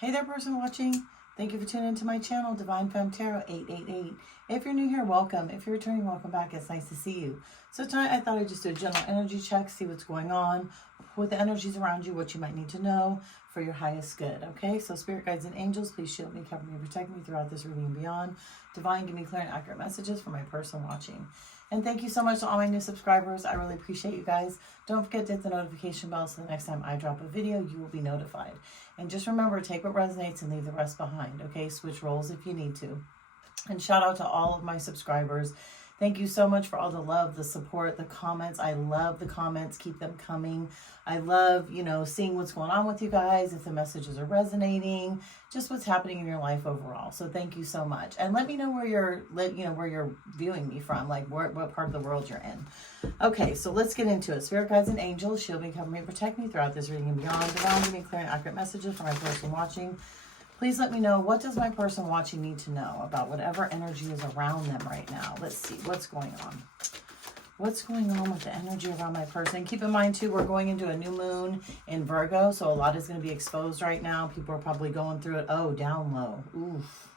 Hey there, person watching. Thank you for tuning into my channel, Divine Femme Tarot 888. If you're new here, welcome. If you're returning, welcome back. It's nice to see you. So tonight I thought I'd just do a general energy check, see what's going on with the energies around you, what you might need to know for your highest good. Okay, so spirit guides and angels, please shield me, cover me, and protect me throughout this reading and beyond. Divine, give me clear and accurate messages for my person watching. And thank you so much to all my new subscribers. I really appreciate you guys. Don't forget to hit the notification bell so the next time I drop a video, you will be notified. And just remember, take what resonates and leave the rest behind, okay? Switch roles if you need to. And shout out to all of my subscribers. Thank you so much for all the love, the support, the comments. I love the comments. Keep them coming. I love, seeing what's going on with you guys, if the messages are resonating, just what's happening in your life overall. So thank you so much. And let me know where you're viewing me from, like what part of the world you're in. Okay, so let's get into it. Spirit guides and angels, shield me, cover me, protect me throughout this reading and beyond. Divine, give me clear and accurate messages for my person watching. Please let me know, what does my person watching need to know about whatever energy is around them right now? Let's see what's going on. What's going on with the energy around my person? Keep in mind, too, we're going into a new moon in Virgo, so a lot is going to be exposed right now. People are probably going through it. Oh, down low. Oof.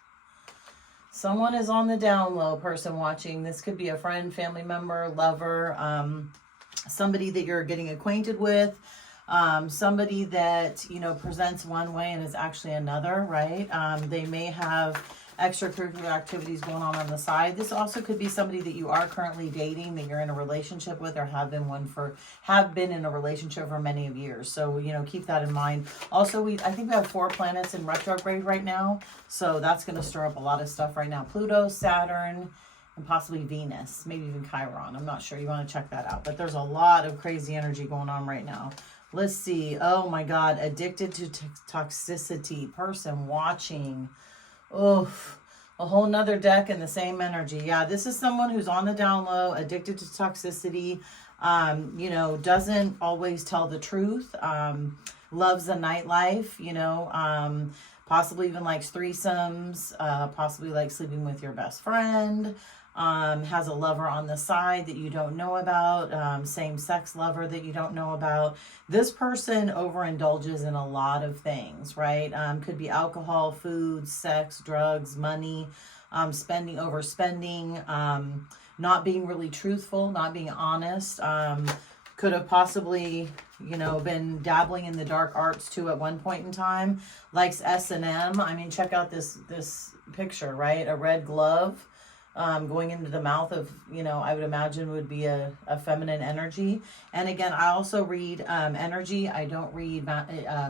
Someone is on the down low, person watching. This could be a friend, family member, lover, somebody that you're getting acquainted with. Somebody that, presents one way and is actually another, right? They may have extracurricular activities going on the side. This also could be somebody that you are currently dating, that you're in a relationship with, or have been in a relationship for many of years. So, keep that in mind. Also, I think we have 4 planets in retrograde right now. So that's going to stir up a lot of stuff right now. Pluto, Saturn, and possibly Venus, maybe even Chiron. I'm not sure. You want to check that out. But there's a lot of crazy energy going on right now. Let's see. Oh my God. Addicted to toxicity. Person watching. Oof. A whole nother deck in the same energy. Yeah, this is someone who's on the down low, addicted to toxicity, doesn't always tell the truth, loves the nightlife, possibly even likes threesomes, possibly likes sleeping with your best friend, has a lover on the side that you don't know about, same-sex lover that you don't know about. This person overindulges in a lot of things, right? Could be alcohol, food, sex, drugs, money, overspending, not being really truthful, not being honest. Could have possibly, been dabbling in the dark arts too at one point in time. Likes S&M. I mean, check out this picture, right? A red glove. Going into the mouth of, I would imagine would be a feminine energy. And again, I also read energy. I don't read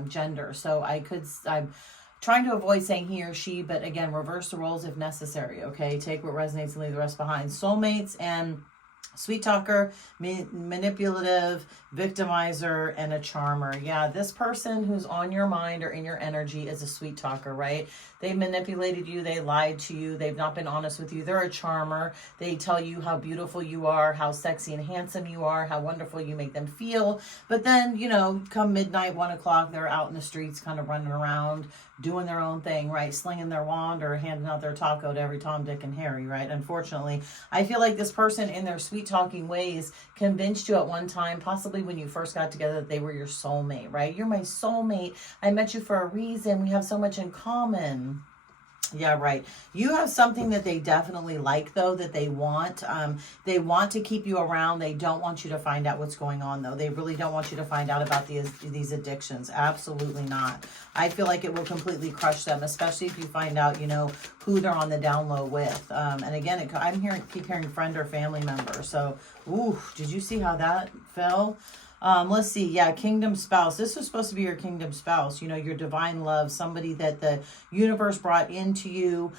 gender. So I'm trying to avoid saying he or she, but again, reverse the roles if necessary. Okay, take what resonates and leave the rest behind. Soulmates and sweet talker, manipulative, victimizer, and a charmer. Yeah, this person who's on your mind or in your energy is a sweet talker, right? They manipulated you. They lied to you. They've not been honest with you. They're a charmer. They tell you how beautiful you are, how sexy and handsome you are, how wonderful you make them feel. But then, come midnight, 1 o'clock, they're out in the streets kind of running around, doing their own thing, right? Slinging their wand or handing out their taco to every Tom, Dick, and Harry, right? Unfortunately, I feel like this person in their sweet talking ways convinced you at one time, possibly when you first got together, that they were your soulmate, right? You're my soulmate. I met you for a reason. We have so much in common. Yeah, right. You have something that they definitely like, though, that they want. They want to keep you around. They don't want you to find out what's going on, though. They really don't want you to find out about these addictions. Absolutely not. I feel like it will completely crush them, especially if you find out, who they're on the down low with. And again, keep hearing friend or family member. So, ooh, did you see how that fell? Let's see. Yeah, kingdom spouse. This was supposed to be your kingdom spouse, your divine love, somebody that the universe brought into you,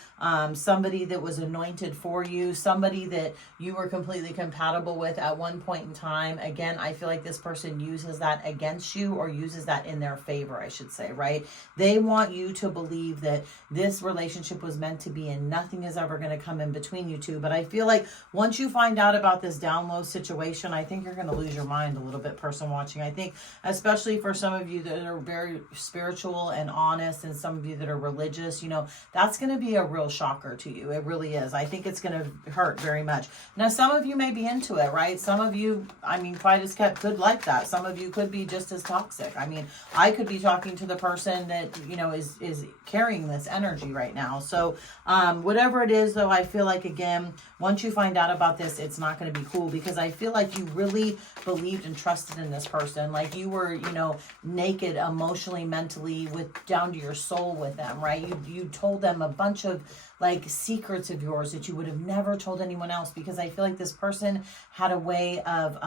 somebody that was anointed for you, somebody that you were completely compatible with at one point in time. Again, I feel like this person uses that against you, or uses that in their favor, I should say, right? They want you to believe that this relationship was meant to be and nothing is ever going to come in between you two. But I feel like once you find out about this down low situation, I think you're going to lose your mind a little bit, person person watching. I think especially for some of you that are very spiritual and honest, and some of you that are religious, you know, that's going to be a real shocker to you. It really is. I think it's going to hurt very much. Now, some of you may be into it, right? Some of you, I mean, Pride is Kept could like that. Some of you could be just as toxic. I mean, I could be talking to the person that, you know, is carrying this energy right now. So whatever it is, though, I feel like, again, once you find out about this, it's not going to be cool, because I feel like you really believed and trusted in this person. Like you were, you know, naked emotionally, mentally, down to your soul with them, right? You told them a bunch of like secrets of yours that you would have never told anyone else, because I feel like this person had a way of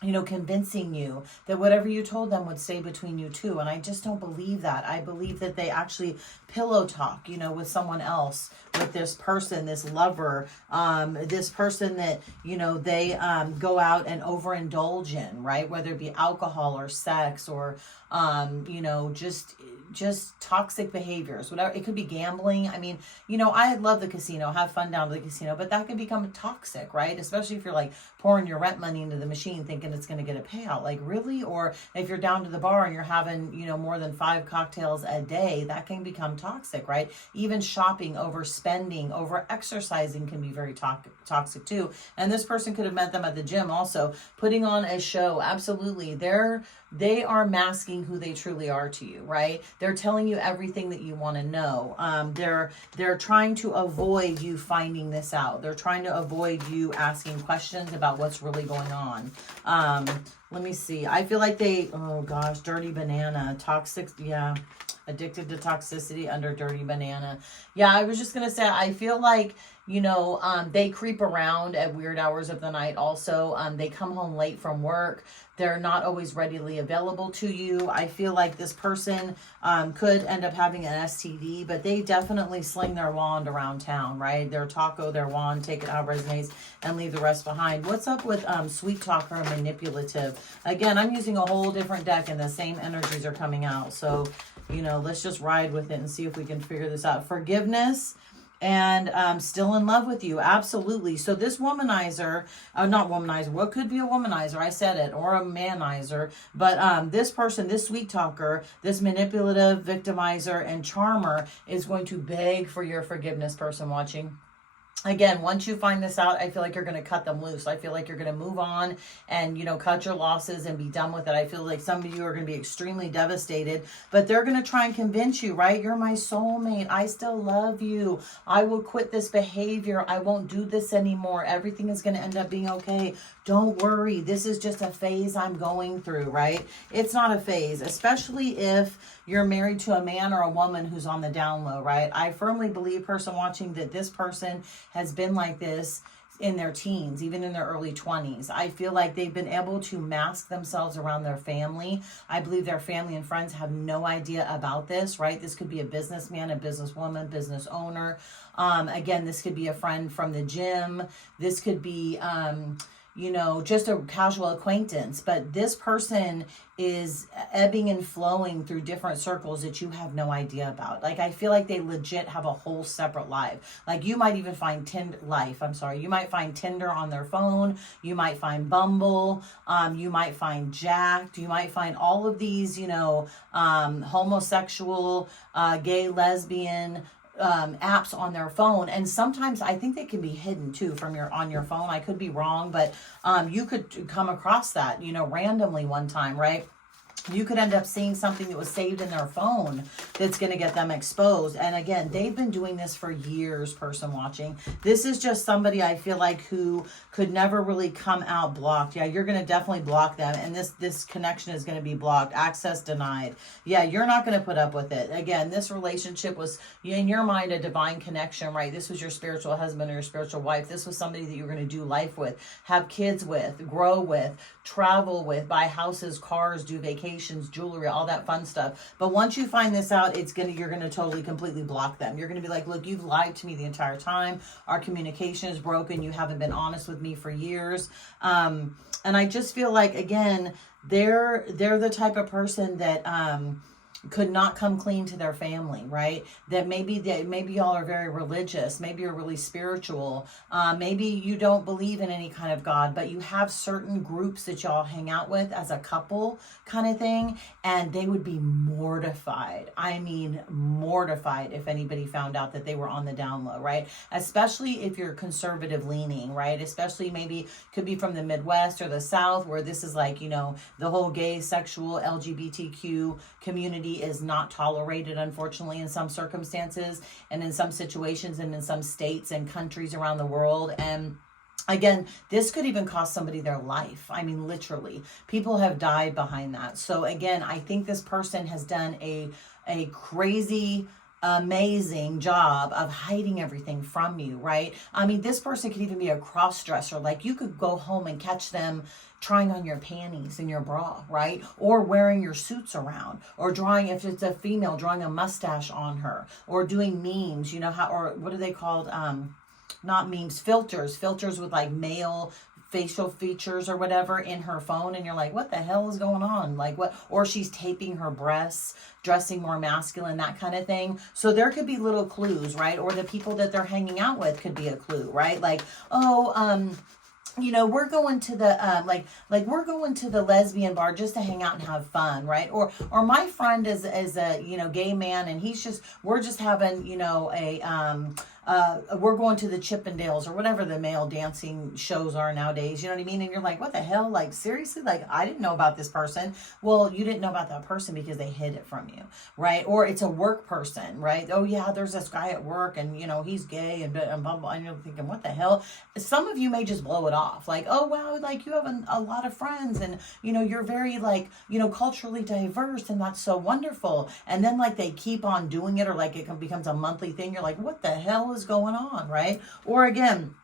you know, convincing you that whatever you told them would stay between you two. And I just don't believe that. I believe that they actually pillow talk, you know, with someone else, with this person, this lover, this person that, you know, they go out and overindulge in, right? Whether it be alcohol or sex or, you know, just toxic behaviors, whatever. It could be gambling. I mean, you know, I love the casino, have fun down to the casino, but that can become toxic, right? Especially if you're like pouring your rent money into the machine thinking it's going to get a payout. Like, really? Or if you're down to the bar and you're having, you know, more than 5 cocktails a day, that can become toxic, right? Even shopping, overspending, over exercising can be very toxic too. And this person could have met them at the gym also, putting on a show. Absolutely. They are masking who they truly are to you, right? They're telling you everything that you want to know. They're trying to avoid you finding this out. They're trying to avoid you asking questions about what's really going on. Let me see. I feel like oh gosh, dirty banana, toxic. Yeah. Addicted to toxicity under dirty banana. Yeah, I was just going to say, I feel like, you know, they creep around at weird hours of the night also. They come home late from work. They're not always readily available to you. I feel like this person could end up having an STD, but they definitely sling their wand around town, right? Their taco, their wand, take it how it resonates, and leave the rest behind. What's up with sweet talker and manipulative? Again, I'm using a whole different deck, and the same energies are coming out. So, you know, let's just ride with it and see if we can figure this out. Forgiveness and still in love with you. Absolutely. So this womanizer, not womanizer, what could be a womanizer? I said it, or a manizer. But this person, this sweet talker, this manipulative, victimizer, and charmer is going to beg for your forgiveness, person watching. Again, once you find this out, I feel like you're going to cut them loose. I feel like you're going to move on and, you know, cut your losses and be done with it. I feel like some of you are going to be extremely devastated, but they're going to try and convince you, right? You're my soulmate. I still love you. I will quit this behavior. I won't do this anymore. Everything is going to end up being okay. Don't worry. This is just a phase I'm going through, right? It's not a phase, especially if you're married to a man or a woman who's on the down low, right? I firmly believe, person watching, that this person has been like this in their teens, even in their early 20s. I feel like they've been able to mask themselves around their family. I believe their family and friends have no idea about this, right? This could be a businessman, a businesswoman, business owner. Again, this could be a friend from the gym. This could be, you know, just a casual acquaintance. But this person is ebbing and flowing through different circles that you have no idea about. Like, I feel like they legit have a whole separate life. Like, you might even find you might find Tinder on their phone. You might find Bumble. You might find Jacked. You might find all of these, you know, homosexual, gay, lesbian, apps on their phone. And sometimes I think they can be hidden too on your phone. I could be wrong, but you could come across that, you know, randomly one time, right? You could end up seeing something that was saved in their phone that's going to get them exposed. And again, they've been doing this for years, person watching. This is just somebody, I feel like, who could never really come out blocked. Yeah, you're going to definitely block them. And this connection is going to be blocked. Access denied. Yeah, you're not going to put up with it. Again, this relationship was, in your mind, a divine connection, right? This was your spiritual husband or your spiritual wife. This was somebody that you were going to do life with, have kids with, grow with, travel with, buy houses, cars, do vacations, jewelry, all that fun stuff. But once you find this out, you're gonna totally, completely block them. You're gonna be like, look, you've lied to me the entire time. Our communication is broken. You haven't been honest with me for years. And I just feel like, again, they're the type of person that could not come clean to their family, right? That maybe y'all are very religious, maybe you're really spiritual, maybe you don't believe in any kind of God, but you have certain groups that y'all hang out with as a couple kind of thing, and they would be mortified. I mean, mortified if anybody found out that they were on the down low, right? Especially if you're conservative leaning, right? Especially maybe could be from the Midwest or the South, where this is like, you know, the whole gay, sexual, LGBTQ community is not tolerated, unfortunately, in some circumstances and in some situations and in some states and countries around the world. And again, this could even cost somebody their life. I mean, literally, people have died behind that. So again, I think this person has done a crazy, amazing job of hiding everything from you, right? I mean, this person could even be a cross-dresser. Like, you could go home and catch them trying on your panties and your bra, right? Or wearing your suits around, or drawing, if it's a female, drawing a mustache on her, or doing memes, you know, how, or what are they called? Not memes, filters with like male facial features or whatever in her phone, and you're like, what the hell is going on? Like, what? Or she's taping her breasts, dressing more masculine, that kind of thing. So there could be little clues, right? Or the people that they're hanging out with could be a clue, right? Like, oh, you know, we're going to the like we're going to the lesbian bar just to hang out and have fun, right? Or my friend is a, you know, gay man, and we're just having, you know, we're going to the Chippendales or whatever the male dancing shows are nowadays. You know what I mean? And you're like, what the hell? Like, seriously? Like, I didn't know about this person. Well, you didn't know about that person because they hid it from you, right? Or it's a work person, right? Oh yeah, there's this guy at work, and you know, he's gay and blah, blah, and you're thinking, what the hell? Some of you may just blow it off. Like, oh wow, like you have a lot of friends, and you know, you're very like, you know, culturally diverse, and that's so wonderful. And then like they keep on doing it, or like it becomes a monthly thing. You're like, what the hell is going on, right? Or again,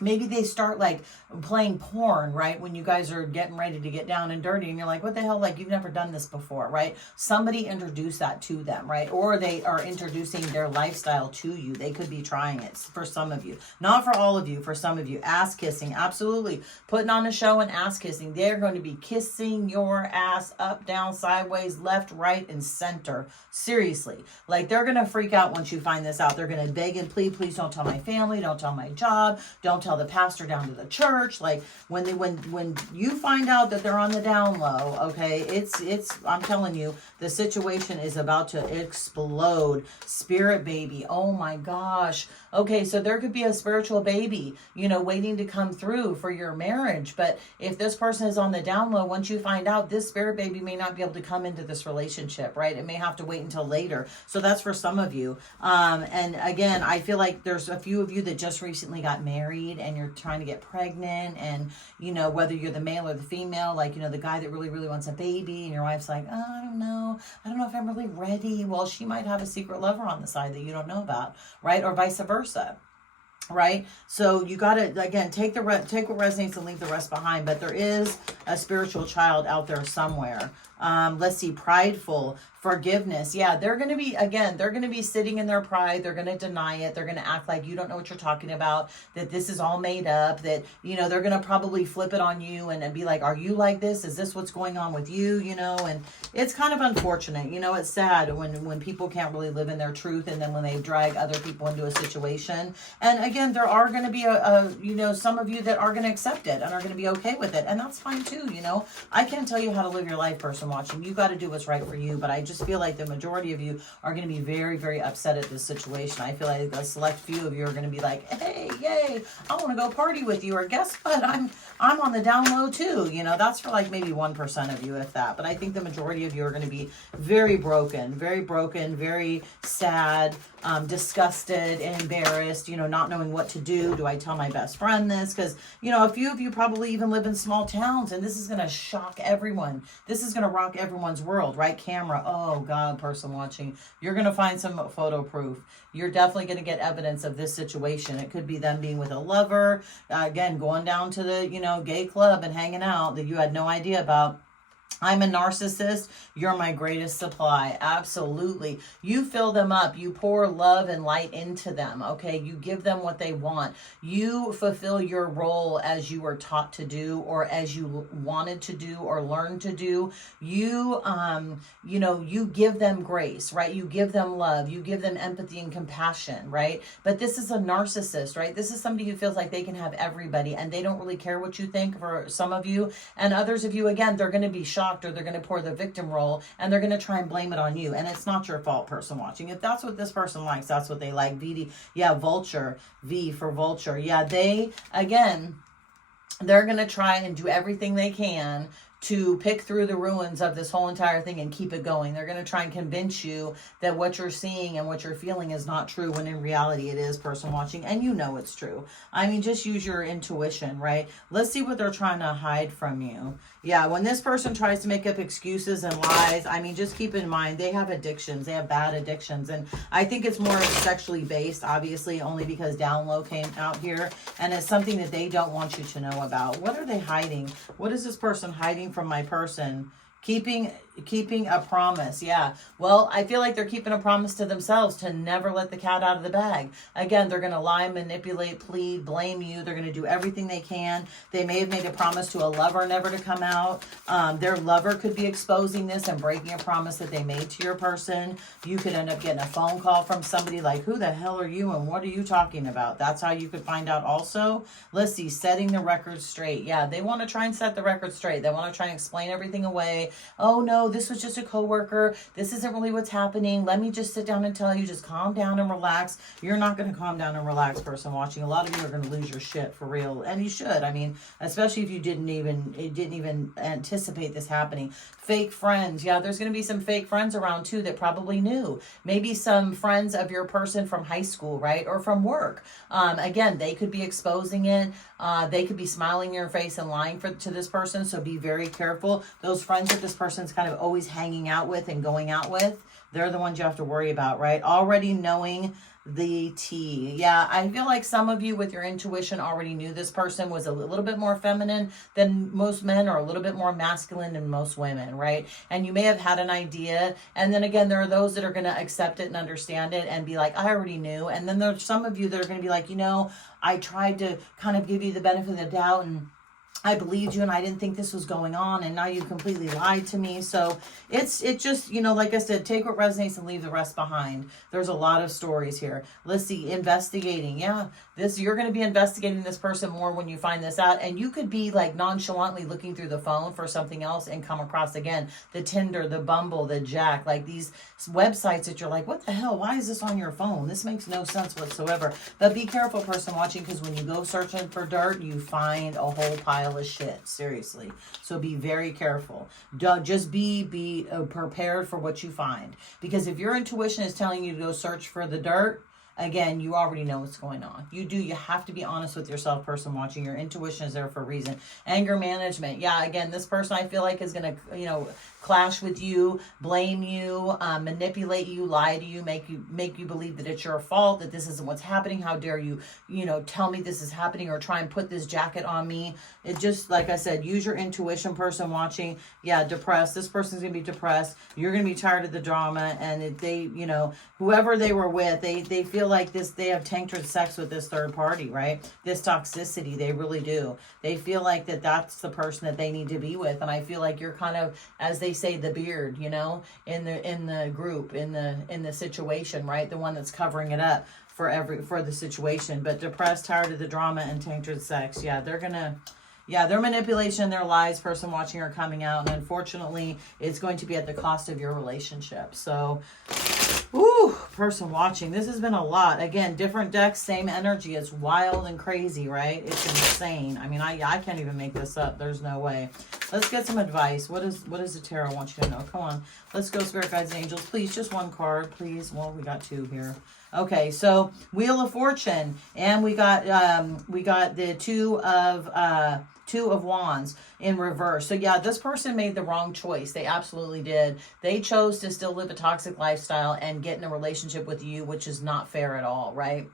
maybe they start like playing porn, right? When you guys are getting ready to get down and dirty, and you're like, what the hell? Like, you've never done this before, right? Somebody introduced that to them, right? Or they are introducing their lifestyle to you. They could be trying it for some of you, not for all of you. For some of you, ass kissing, absolutely. Putting on a show and ass kissing. They're going to be kissing your ass up, down, sideways, left, right, and center. Seriously. Like, they're going to freak out once you find this out. They're going to beg and plead, please don't tell my family, don't tell my job, don't tell the pastor down to the church. Like, when you find out that they're on the down low, okay, it's I'm telling you, the situation is about to explode. Spirit baby, oh my gosh. Okay, so there could be a spiritual baby, you know, waiting to come through for your marriage. But if this person is on the down low, once you find out, this spirit baby may not be able to come into this relationship, right? It may have to wait until later. So that's for some of you. And again, I feel like there's a few of you that just recently got married, and you're trying to get pregnant, and you know, whether you're the male or the female, like, you know, the guy that really, really wants a baby, and your wife's like, oh, I don't know if I'm really ready. Well, she might have a secret lover on the side that you don't know about, right? Or vice versa. Right? So you got to, again, take what resonates and leave the rest behind. But there is a spiritual child out there somewhere. Let's see, prideful, forgiveness. Yeah, they're going to be sitting in their pride. They're going to deny it. They're going to act like you don't know what you're talking about, that this is all made up, that, you know, they're going to probably flip it on you and be like, are you like this? Is this what's going on with you? You know, and it's kind of unfortunate. You know, it's sad when people can't really live in their truth, and then when they drag other people into a situation. And again, there are going to be you know, some of you that are going to accept it and are going to be okay with it. And that's fine too. You know, I can't tell you how to live your life, person watching. You got to do what's right for you. But I just feel like the majority of you are going to be very, very upset at this situation. I feel like a select few of you are going to be like, hey, yay, I want to go party with you. Or guess what? I'm on the down low too. You know, that's for like maybe 1% of you, if that. But I think the majority of you are going to be very broken, very sad, disgusted and embarrassed, you know, not knowing what to do. Do I tell my best friend this? Because, you know, a few of you probably even live in small towns, and this is going to shock everyone. This is going to rock everyone's world, right? Camera. Oh God, person watching, you're going to find some photo proof. You're definitely going to get evidence of this situation. It could be them being with a lover, again, going down to the, you know, gay club and hanging out that you had no idea about. I'm a narcissist. You're my greatest supply. Absolutely. You fill them up. You pour love and light into them. Okay. You give them what they want. You fulfill your role as you were taught to do, or as you wanted to do, or learned to do. You, you give them grace, right? You give them love. You give them empathy and compassion, right? But this is a narcissist, right? This is somebody who feels like they can have everybody, and they don't really care what you think. For some of you, and others of you, again, they're going to be shocked, or they're going to pour the victim role, and they're going to try and blame it on you. And it's not your fault, person watching. If that's what this person likes, that's what they like. VD, yeah, vulture, V for vulture. Yeah, they, again, they're going to try and do everything they can to pick through the ruins of this whole entire thing and keep it going. They're going to try and convince you that what you're seeing and what you're feeling is not true, when in reality it is, person watching, and you know it's true. I mean, just use your intuition, right? Let's see what they're trying to hide from you. Yeah, when this person tries to make up excuses and lies, I mean, just keep in mind, they have addictions. They have bad addictions. And I think it's more sexually based, obviously, only because down low came out here. And it's something that they don't want you to know about. What are they hiding? What is this person hiding from my person? Keeping a promise. Yeah. Well, I feel like they're keeping a promise to themselves to never let the cat out of the bag. Again, they're going to lie, manipulate, plead, blame you. They're going to do everything they can. They may have made a promise to a lover never to come out. Their lover could be exposing this and breaking a promise that they made to your person. You could end up getting a phone call from somebody like, who the hell are you and what are you talking about? That's how you could find out also. Let's see, setting the record straight. Yeah, they want to try and set the record straight. They want to try and explain everything away. Oh no, this was just a coworker. This isn't really what's happening. Let me just sit down and tell you. Just calm down and relax. You're not going to calm down and relax, person watching. A lot of you are going to lose your shit for real, and you should. I mean, especially if you didn't even anticipate this happening. Fake friends. Yeah, there's going to be some fake friends around too that probably knew. Maybe some friends of your person from high school, right, or from work. Again, they could be exposing it. They could be smiling in your face and lying to this person. So be very careful. Those friends that this person's kind of always hanging out with and going out with, they're the ones you have to worry about, right? Already knowing the tea. Yeah, I feel like some of you with your intuition already knew this person was a little bit more feminine than most men, or a little bit more masculine than most women, right? And you may have had an idea, and then again, there are those that are going to accept it and understand it and be like, I already knew. And then there's some of you that are going to be like, I tried to kind of give you the benefit of the doubt, and I believed you, and I didn't think this was going on, and now you completely lied to me. So it's just, like I said, take what resonates and leave the rest behind. There's a lot of stories here. Let's see, investigating. Yeah, you're going to be investigating this person more when you find this out, and you could be like nonchalantly looking through the phone for something else and come across again the Tinder, the Bumble, the Jack, like these websites that you're like, what the hell? Why is this on your phone? This makes no sense whatsoever. But be careful, person watching, because when you go searching for dirt, you find a whole pile of shit, seriously. So be very careful. Just be prepared for what you find, because if your intuition is telling you to go search for the dirt, again, you already know what's going on. You have to be honest with yourself, person watching. Your intuition is there for a reason. Anger management. Yeah, again, this person I feel like is going to clash with you, blame you, manipulate you, lie to you, make you believe that it's your fault, that this isn't what's happening. How dare you, tell me this is happening, or try and put this jacket on me. It just, like I said, use your intuition, person watching. Yeah, depressed. This person's going to be depressed. You're going to be tired of the drama, and whoever they were with, they feel like they have tainted sex with this third party, right? This toxicity, they really do. They feel like that's the person that they need to be with, and I feel like you're kind of, as they say, the beard, in the group, in the situation, right? The one that's covering it up for the situation. But depressed, tired of the drama, and tainted sex. Yeah, their manipulation, their lies, person watching, are coming out, and unfortunately, it's going to be at the cost of your relationship. So, person watching, this has been a lot. Again, different decks, same energy. It's wild and crazy, right? It's insane. I mean, I can't even make this up. There's no way. Let's get some advice. What does the tarot want you to know? Come on. Let's go, spirit guides and angels. Please, just one card, please. Well, we got two here. Okay, so Wheel of Fortune, and we got the Two of Wands in reverse. So yeah, this person made the wrong choice. They absolutely did. They chose to still live a toxic lifestyle and get in a relationship with you, which is not fair at all, right?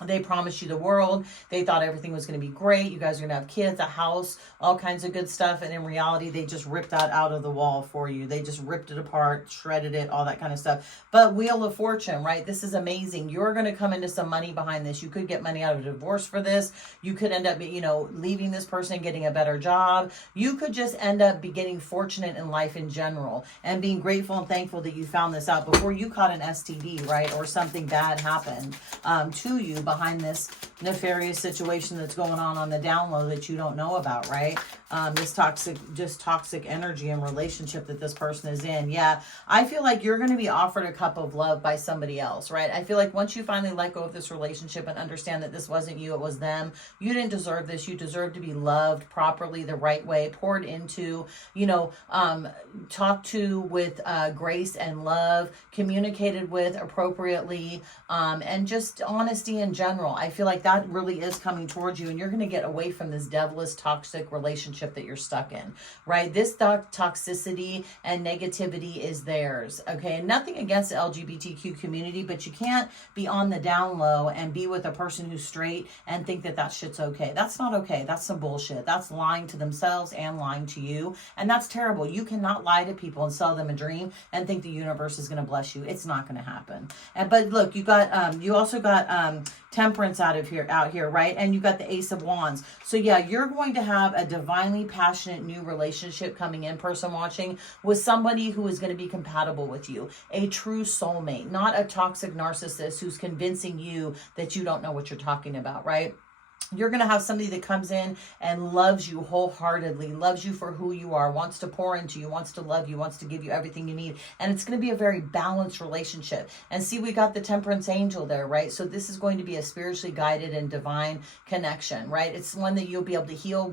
They promised you the world. They thought everything was going to be great. You guys are going to have kids, a house, all kinds of good stuff. And in reality, they just ripped that out of the wall for you. They just ripped it apart, shredded it, all that kind of stuff. But Wheel of Fortune, right? This is amazing. You're going to come into some money behind this. You could get money out of a divorce for this. You could end up, leaving this person and getting a better job. You could just end up getting fortunate in life in general and being grateful and thankful that you found this out before you caught an STD, right? Or something bad happened to you behind this nefarious situation that's going on the down low that you don't know about, right? This toxic energy and relationship that this person is in. Yeah, I feel like you're going to be offered a cup of love by somebody else, right? I feel like once you finally let go of this relationship and understand that this wasn't you, it was them, you didn't deserve this. You deserve to be loved properly, the right way, poured into, talked to with grace and love, communicated with appropriately, and just honesty in general. I feel like that really is coming towards you, and you're going to get away from this devilish toxic relationship that you're stuck in, right? This toxicity and negativity is theirs, okay? And nothing against the LGBTQ community, but you can't be on the down low and be with a person who's straight and think that that shit's okay. That's not okay. That's some bullshit. That's lying to themselves and lying to you, and that's terrible. You cannot lie to people and sell them a dream and think the universe is going to bless you. It's not going to happen. But look, you also got Temperance out here, right? And you got the Ace of Wands. So yeah, you're going to have a divinely passionate new relationship coming in, person watching, with somebody who is going to be compatible with you. A true soulmate, not a toxic narcissist who's convincing you that you don't know what you're talking about, right? You're going to have somebody that comes in and loves you wholeheartedly, loves you for who you are, wants to pour into you, wants to love you, wants to give you everything you need. And it's going to be a very balanced relationship. And see, we got the Temperance angel there, right? So this is going to be a spiritually guided and divine connection, right? It's one that you'll be able to heal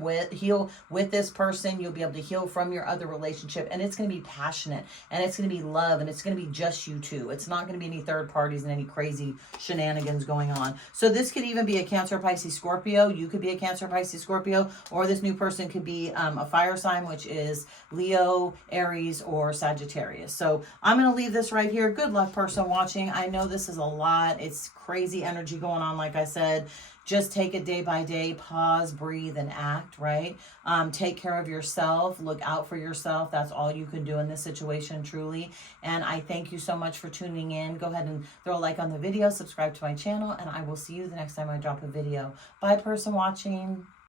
with this person. You'll be able to heal from your other relationship. And it's going to be passionate, and it's going to be love, and it's going to be just you two. It's not going to be any third parties and any crazy shenanigans going on. So this could even be a Cancer, Pisces, Scorpio. You could be a Cancer, Pisces, Scorpio, or this new person could be a fire sign, which is Leo, Aries, or Sagittarius. So I'm going to leave this right here. Good luck, person watching. I know this is a lot. It's crazy energy going on, like I said. Just take it day by day, pause, breathe, and act, right? Take care of yourself. Look out for yourself. That's all you can do in this situation, truly. And I thank you so much for tuning in. Go ahead and throw a like on the video, subscribe to my channel, and I will see you the next time I drop a video. Bye, person watching.